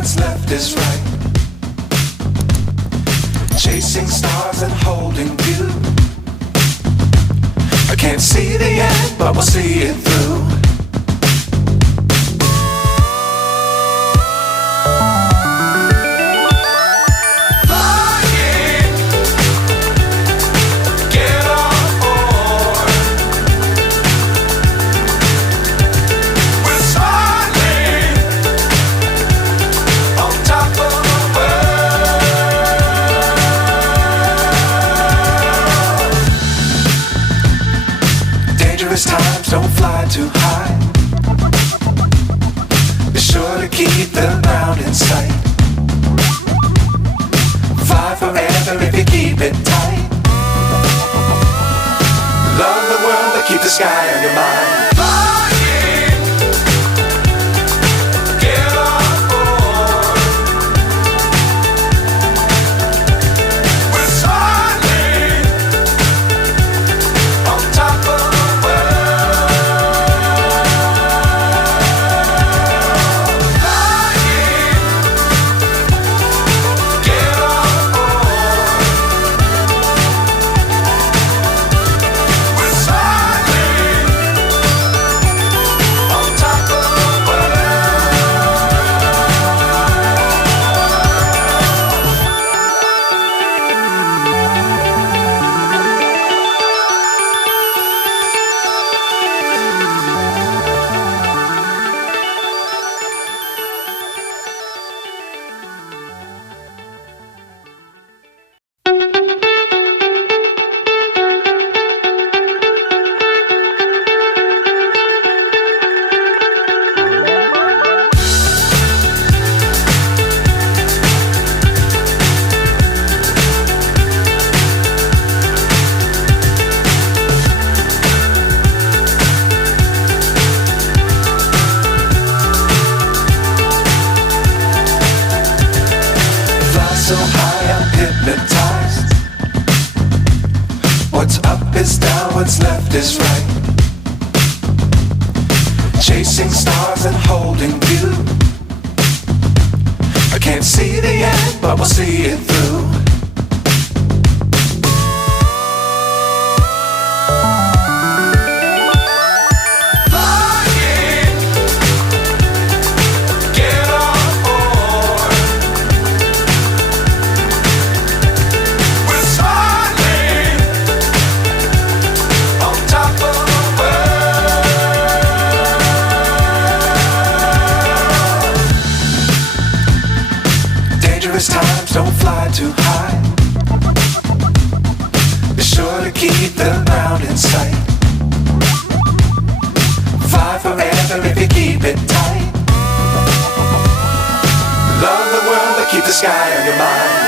what's left is right. Chasing stars and holding you. I can't see the end, but we'll see it through. Times don't fly too high. Be sure to keep the ground in sight. Fly forever if you keep it tight. Love the world but keep the sky on your mind. So high I'm hypnotized. What's up is down, what's left is right. Chasing stars and holding you. I can't see the end, but we'll see it through. Times don't fly too high. Be sure to keep the ground in sight. Fly forever if you keep it tight. Love the world but keep the sky on your mind.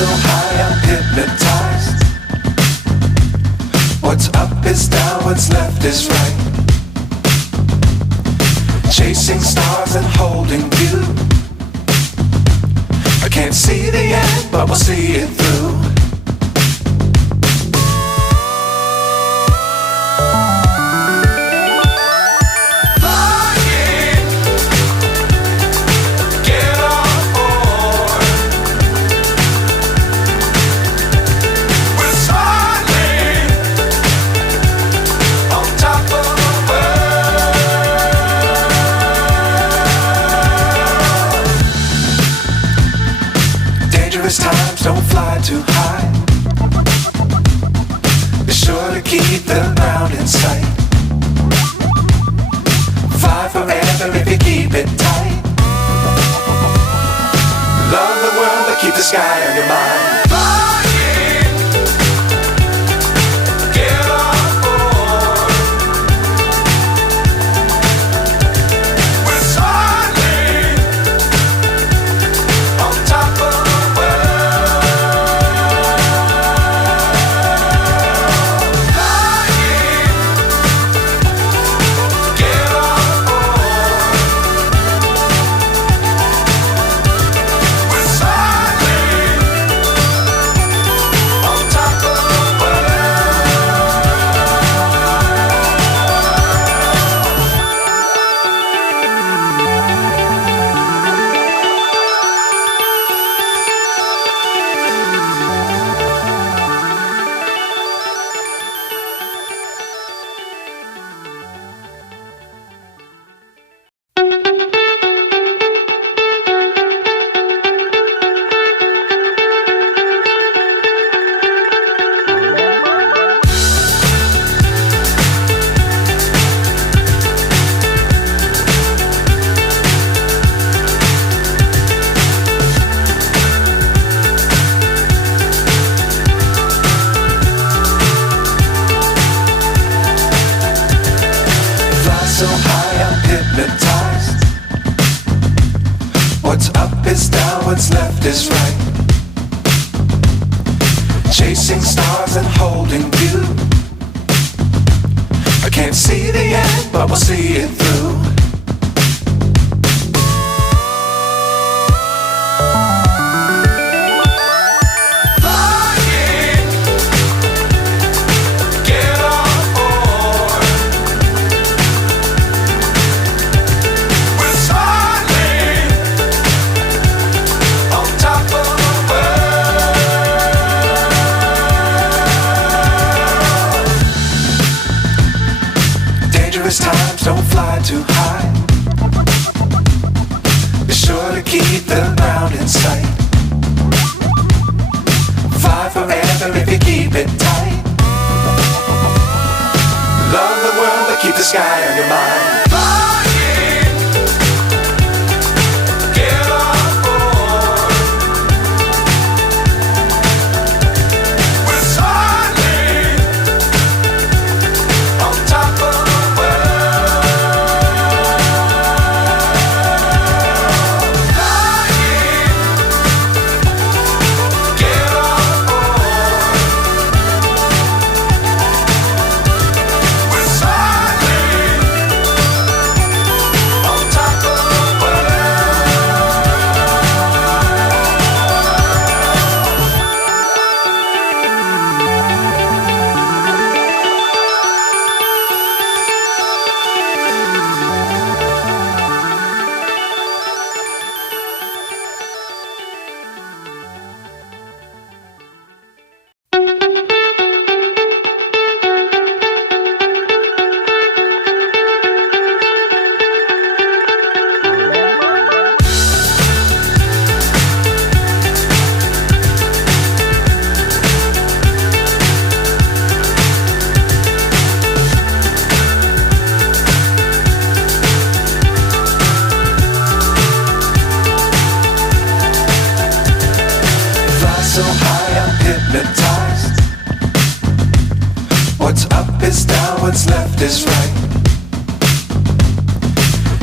So high I'm hypnotized. What's up is down, what's left is right. Chasing stars and holding you. I can't see the end, but we'll see it through. the ground in sight. Fly forever if you keep it tight. Love the world but keep the sky on your mind. Flying, get on board. We're soaring on top of the world. Flying, get on board. We're soaring on top of the fly so high I'm hypnotized. What's up is down, what's left is right. Chasing stars and holding you. I can't see the end, but we'll see it through. Flying, get on board. We're soaring on top of the world. Dangerous times, don't fly too high. Be sure to keep the ground in sight. Fly forever if you keep it tight. Love the world but keep the sky on your mind. Flying, get on board. We're soaring on top of the world. Flying, get on board. We're soaring on top of the fly so high I'm hypnotized. What's up is down, what's left is right.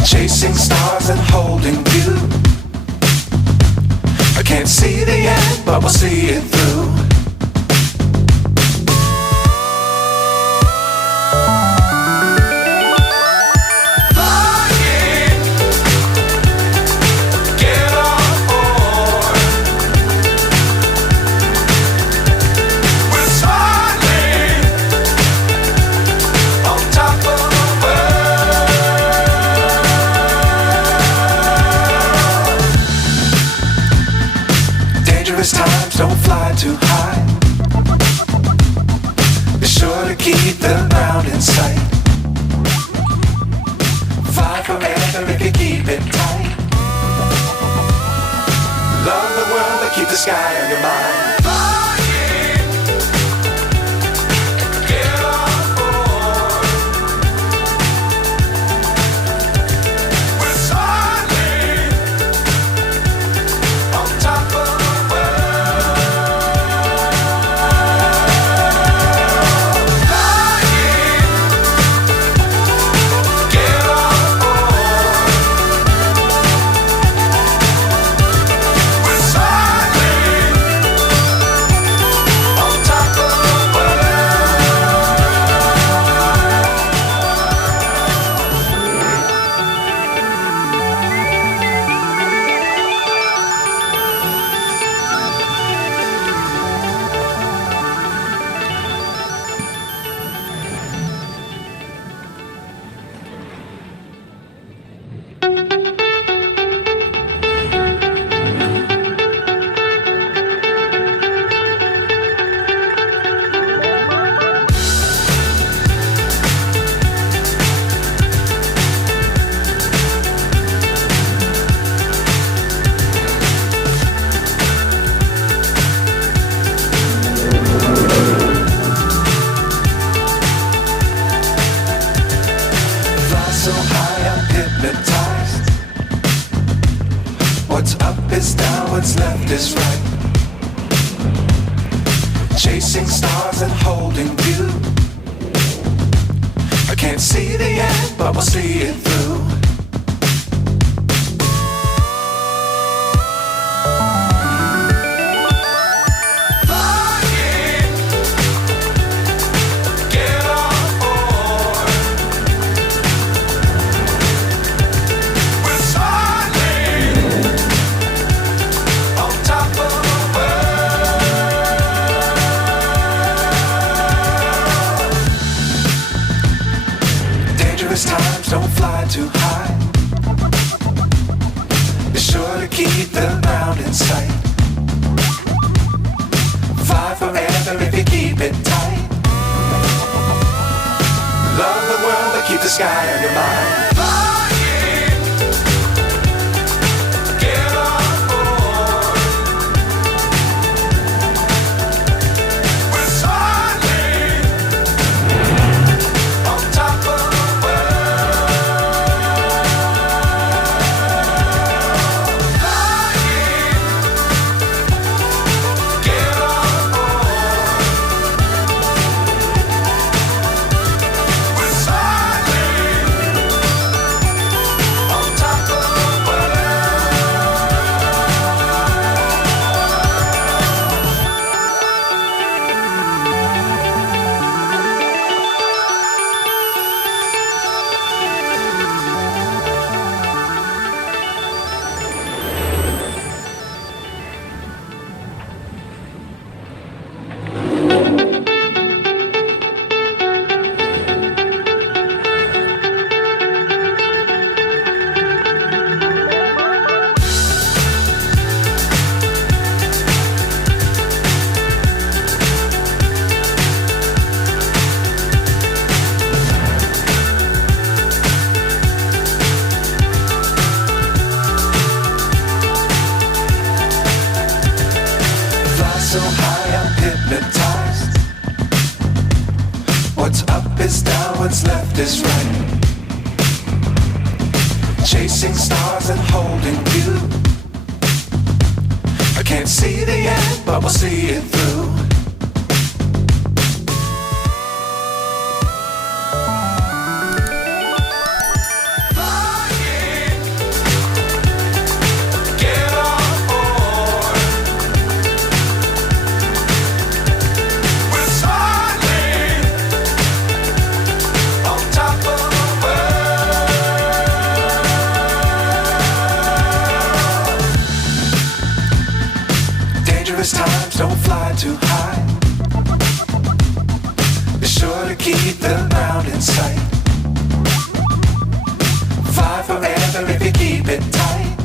Chasing stars and holding you. I can't see the end, but we'll see it through. Flying, get on board. We're soaring on top of the world. Dangerous times, don't fly too high. Be sure to keep the ground in sight. Fly forever if you keep it tight. Love the world but keep the sky on your mind. Flying, get on board. Chasing stars and holding you. I can't see the end, but we'll see it through. Times don't fly too high. Be sure to keep the ground in sight. Fly forever if you keep it tight. Love the world but keep the sky on your mind. So high I'm hypnotized. What's up is down, what's left is right. Chasing stars and holding you. I can't see the end, but we'll see it through. Times don't fly too high. Be sure to keep the ground in sight. Fly forever if you keep it tight.